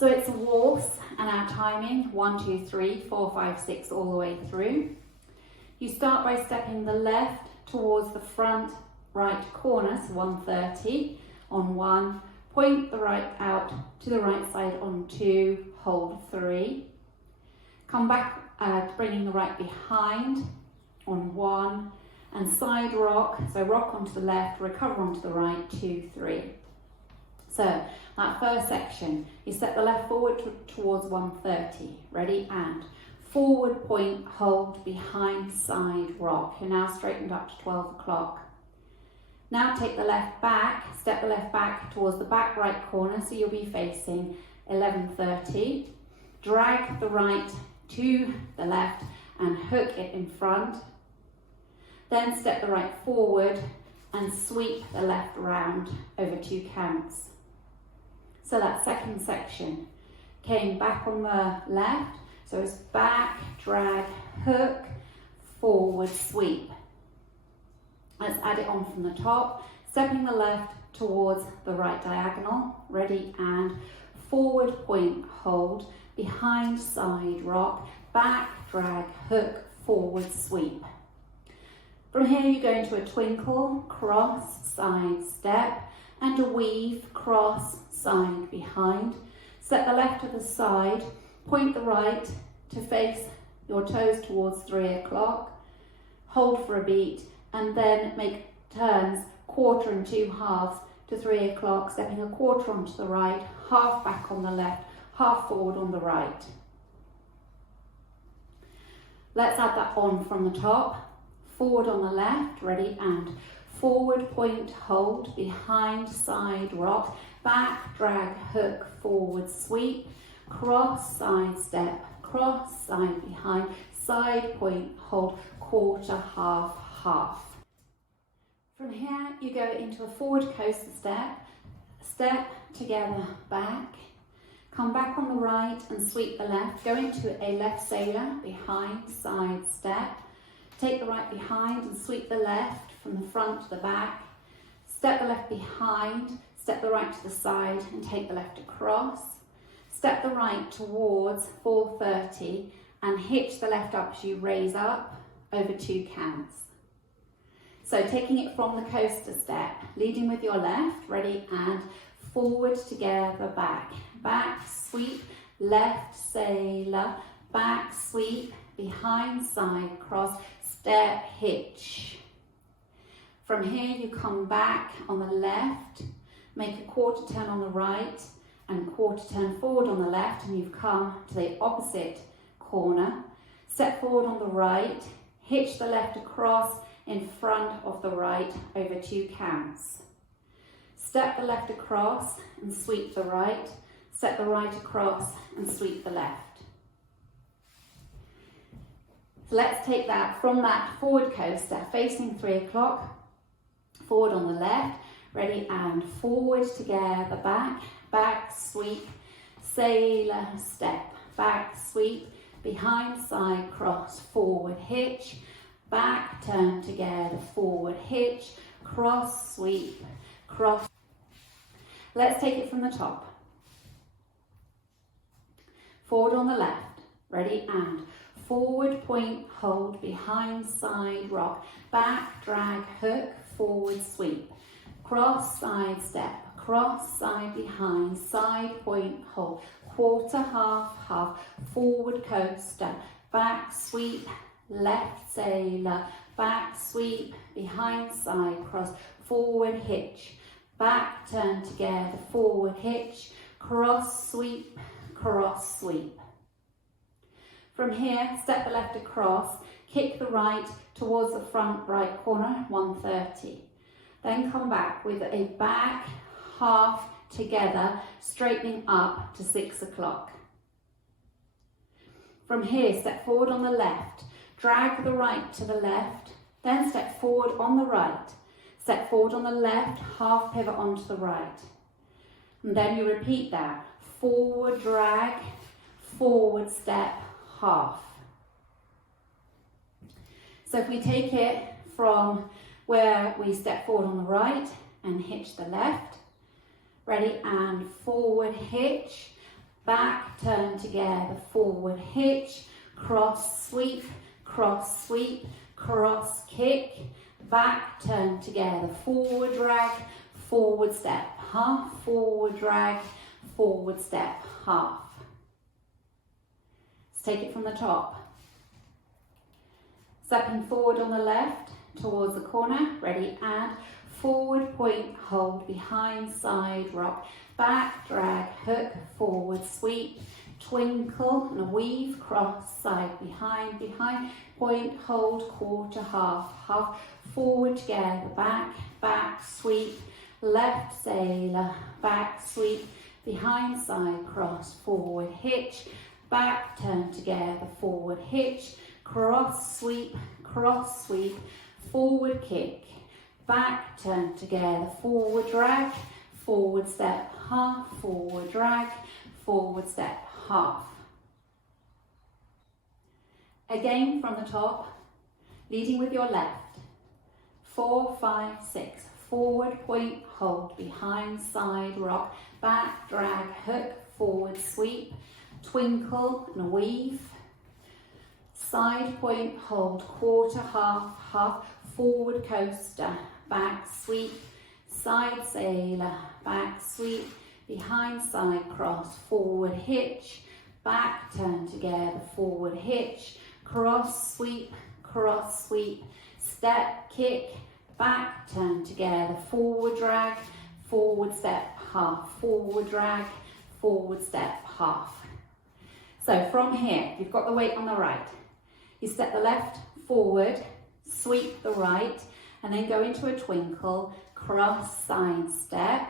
So it's a waltz, and our timing, 1, 2, 3, 4, 5, 6, all the way through. You start by stepping the left towards the front right corner, so 130 on 1, point the right out to the right side on 2, hold 3. Come back, bringing the right behind on 1, and side rock, so rock onto the left, recover onto the right, 2, 3. So that first section, you step the left forward towards 130, ready, and forward point, hold, behind, side, rock. You're now straightened up to 12 o'clock. Now take the left back, step the left back towards the back right corner, so you'll be facing 11:30. Drag the right to the left and hook it in front. Then step the right forward and sweep the left round over 2 counts. So that second section came back on the left, so it's back, drag, hook, forward, sweep. Let's add it on from the top, stepping the left towards the right diagonal, ready, and forward point, hold, behind, side, rock, back, drag, hook, forward, sweep. From here you go into a twinkle, cross, side, step, and a weave, cross, side, behind. Step the left to the side, point the right to face your toes towards 3 o'clock, hold for a beat, and then make turns, quarter and 2 halves to 3 o'clock, stepping a quarter onto the right, half back on the left, half forward on the right. Let's add that on from the top. Forward on the left, ready, and forward point, hold, behind, side, rock, back, drag, hook, forward, sweep, cross, side, step, cross, side, behind, side, point, hold, quarter, half, half. From here, you go into a forward coaster step, step together, back, come back on the right and sweep the left, go into a left sailor, behind, side, step, take the right behind and sweep the left from the front to the back, step the left behind, step the right to the side and take the left across, step the right towards 430 and hitch the left up as you raise up over 2 counts. So taking it from the coaster step, leading with your left, ready, and forward together, back, back, sweep, left, sailor, back, sweep, behind, side, cross, step, hitch. From here you come back on the left, make a quarter turn on the right and quarter turn forward on the left, and you've come to the opposite corner. Step forward on the right, hitch the left across in front of the right over 2 counts. Step the left across and sweep the right, step the right across and sweep the left. So let's take that from that forward coaster, facing 3 o'clock, forward on the left, ready, and forward together, back, back, sweep, sailor, step, back, sweep, behind, side, cross, forward, hitch, back, turn together, forward, hitch, cross, sweep, cross. Let's take it from the top. Forward on the left, ready, and forward, point, hold, behind, side, rock, back, drag, hook, forward, sweep, cross, side, step, cross, side, behind, side, point, hold, quarter, half, half, forward, coaster, back, sweep, left, sailor, back, sweep, behind, side, cross, forward, hitch, back, turn together, forward, hitch, cross, sweep, cross, sweep. From here, step the left across, kick the right towards the front right corner, 130. Then come back with a back, half together, straightening up to 6 o'clock. From here, step forward on the left, drag the right to the left, then step forward on the right, step forward on the left, half pivot onto the right. And then you repeat that, forward drag, forward step, half. So if we take it from where we step forward on the right and hitch the left, ready, and forward hitch, back, turn together, forward hitch, cross sweep, cross sweep, cross kick, back, turn together, forward drag, forward step, half, forward drag, forward step, half. Let's take it from the top. Stepping forward on the left towards the corner, ready, and forward point, hold, behind, side, rock, back, drag, hook, forward, sweep, twinkle, and a weave, cross, side, behind, point, hold, quarter, half, half, forward together, back, back, sweep, left, sailor, back, sweep, behind, side, cross, forward, hitch, back, turn together, forward, hitch, cross, sweep, forward kick, back, turn together, forward drag, forward step, half, forward drag, forward step, half. Again from the top, leading with your left. 4, 5, 6. Forward point, hold, behind, side, rock, back, drag, hook, forward, sweep, twinkle and a weave. Side point, hold, quarter, half, half, forward coaster, back sweep, side sailor, back sweep, behind side cross, forward hitch, back turn together, forward hitch, cross sweep, step kick, back turn together, forward drag, forward step, half, forward drag, forward step, half. So from here, you've got the weight on the right. You step the left forward, sweep the right, and then go into a twinkle, cross, side step.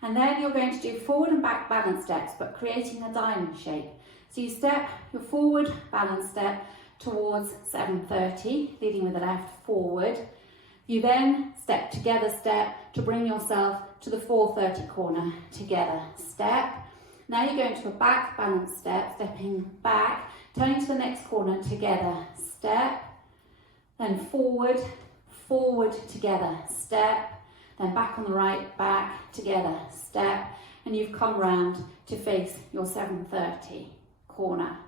And then you're going to do forward and back balance steps, but creating a diamond shape. So you step your forward balance step towards 7:30, leading with the left forward. You then step together step to bring yourself to the 4:30 corner, together step. Now you're going to a back balance step, stepping back, turning to the next corner, together step, then forward, together step, then back on the right, back, together step, and you've come round to face your 7:30 corner.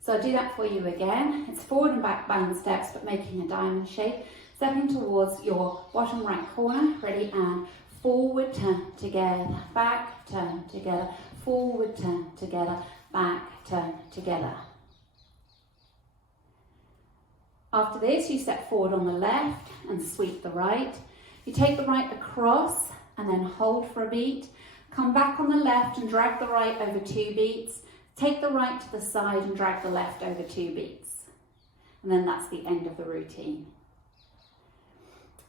So I'll do that for you again. It's forward and back balance steps, but making a diamond shape. Stepping towards your bottom right corner, ready, and forward, turn together, back, turn together, forward, turn together, back, turn together. After this, you step forward on the left and sweep the right. You take the right across and then hold for a beat. Come back on the left and drag the right over 2 beats. Take the right to the side and drag the left over 2 beats. And then that's the end of the routine.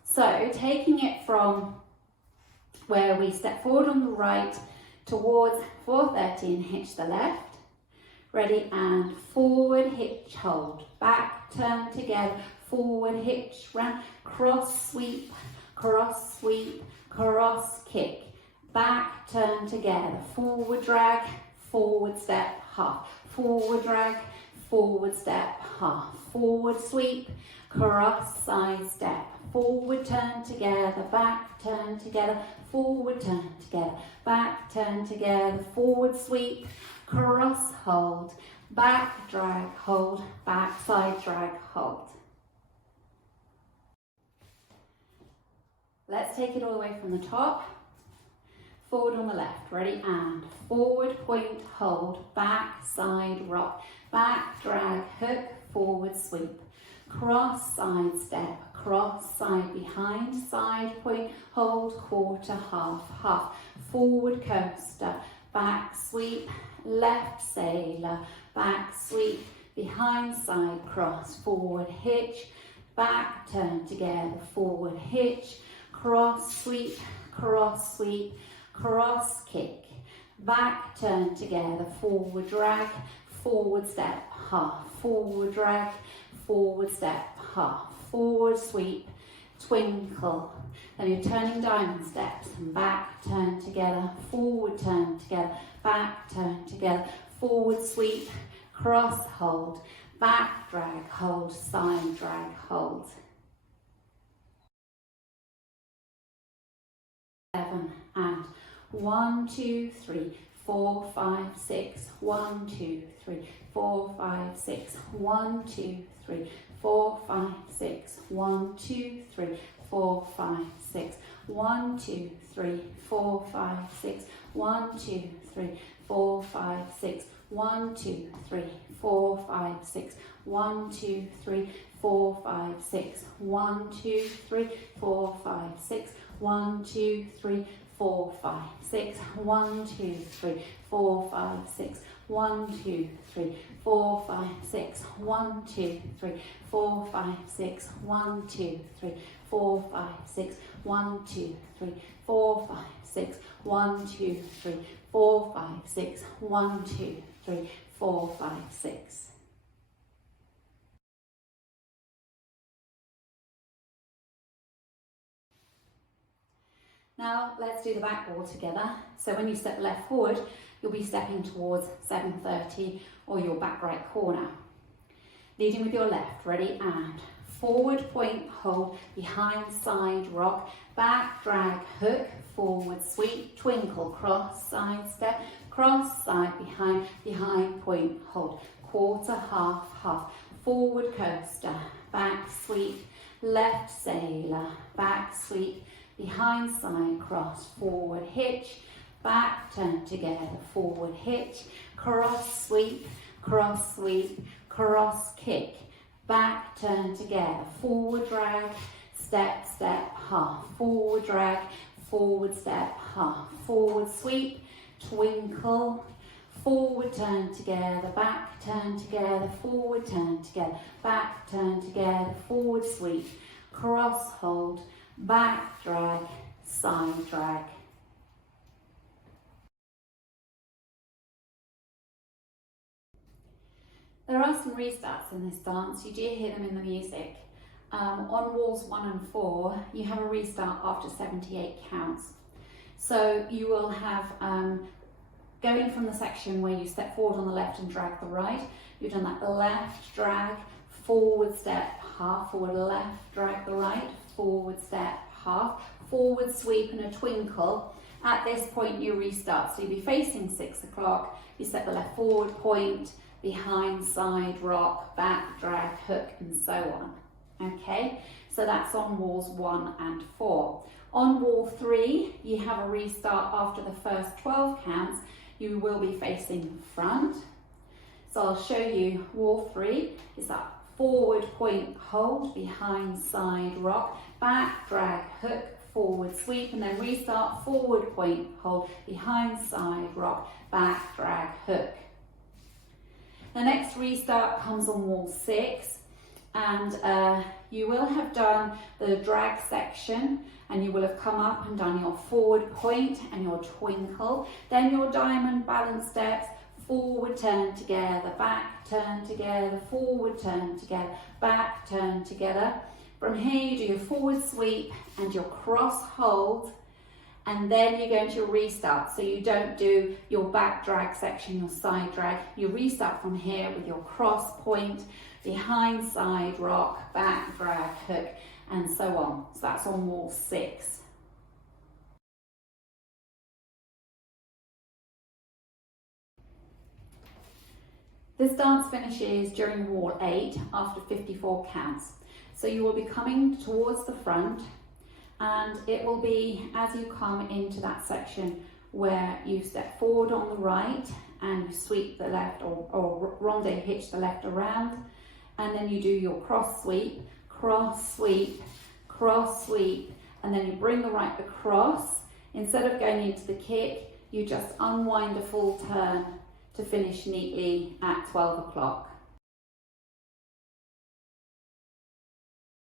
So taking it from where we step forward on the right towards 4:30 and hitch the left. Ready, and forward, hitch, hold, back, turn together, forward, hitch, round, cross sweep, cross kick, back, turn together, forward drag, forward step, half, forward drag, forward step, half, forward sweep, cross, side step, forward, turn together, back, turn together, forward, turn together, back, turn together, forward sweep, cross, hold, back, drag, hold, back, side, drag, hold. Let's take it all the way from the top. Forward on the left, ready, and forward, point, hold, back, side, rock, back, drag, hook, forward, sweep, cross, side step, cross, side, behind, side, point, hold, quarter, half, half, forward coaster, back, sweep, left sailor, back, sweep, behind, side, cross, forward, hitch, back, turn together, forward, hitch, cross, sweep, cross kick, back, turn together, forward drag, forward step, half, forward drag, forward step, half, forward sweep, twinkle. Then you're turning diamond steps, and back, turn together, forward, turn together, back, turn together, forward sweep, cross, hold, back, drag, hold, side, drag, hold. 7, and 1, 2, 3, 4, 5, 6, 1, 2, 3, 4, 5, 6, 1, 2, 3, 4, 5, 6, 1, 2, 3, 4, 5, 6, 1, 2, 3, 4, 5, 6, 1, 2, 3, 4, 5, 6, 1, 2, 3, 4, 5, 6, 1, 2, 3, 4, 5, 6, 1, 2, 3, 4, 5, 6, 1, 2, 3, 4, 5, 6, 1, 2, 3, 4, 5, 6, 1, 2, 3, 4, 5, 6, 1, 2, 3, 4, 5, 6, 1, 2, 3, 4, 5, 6, 1, 2, 3, 4, 5, 6, 1, 2, 3, 4, 5, 6, 1, 2, 3, 4, 5, 6. Now let's do the back wall together. So when you step left forward, you'll be stepping towards 7:30 or your back right corner. Leading with your left, ready, and forward point, hold, behind side rock, back drag, hook, forward sweep, twinkle, cross, side step, cross, side, behind point, hold, quarter, half, half, forward coaster, back sweep, left sailor, back sweep, behind side cross, forward hitch, back turn together, forward hitch, cross sweep, cross kick, back turn together, forward drag, step, step, half, forward drag, forward step, half, forward sweep, twinkle, forward turn together, back turn together, forward turn together, back turn together, forward sweep, cross hold, back drag, side drag. There are some restarts in this dance. You do hear them in the music. On walls 1 and 4, you have a restart after 78 counts. So you will have, going from the section where you step forward on the left and drag the right, you've done that left drag, forward step, half, forward left, drag the right, forward step, half, forward sweep and a twinkle. At this point you restart, so you'll be facing 6 o'clock, you step the left forward point, behind side rock, back drag, hook and so on. Okay, so that's on walls 1 and 4. On wall 3 you have a restart after the first 12 counts. You will be facing front. So I'll show you wall 3 is that forward point hold, behind side rock, back drag, hook, forward sweep, and then restart, forward point hold, behind side rock, back drag, hook. The next restart comes on wall 6, and you will have done the drag section, and you will have come up and done your forward point and your twinkle, then your diamond balance steps, forward turn together, back turn together, forward turn together, back turn together. From here you do your forward sweep and your cross hold, and then you go into your restart. So you don't do your back drag section, your side drag. You restart from here with your cross point, behind side rock, back drag, hook, and so on. So that's on wall 6. This dance finishes during wall 8 after 54 counts. So you will be coming towards the front, and it will be as you come into that section where you step forward on the right and you sweep the left or ronde hitch the left around, and then you do your cross sweep, cross sweep, cross sweep, and then you bring the right across. Instead of going into the kick, you just unwind a full turn to finish neatly at 12 o'clock.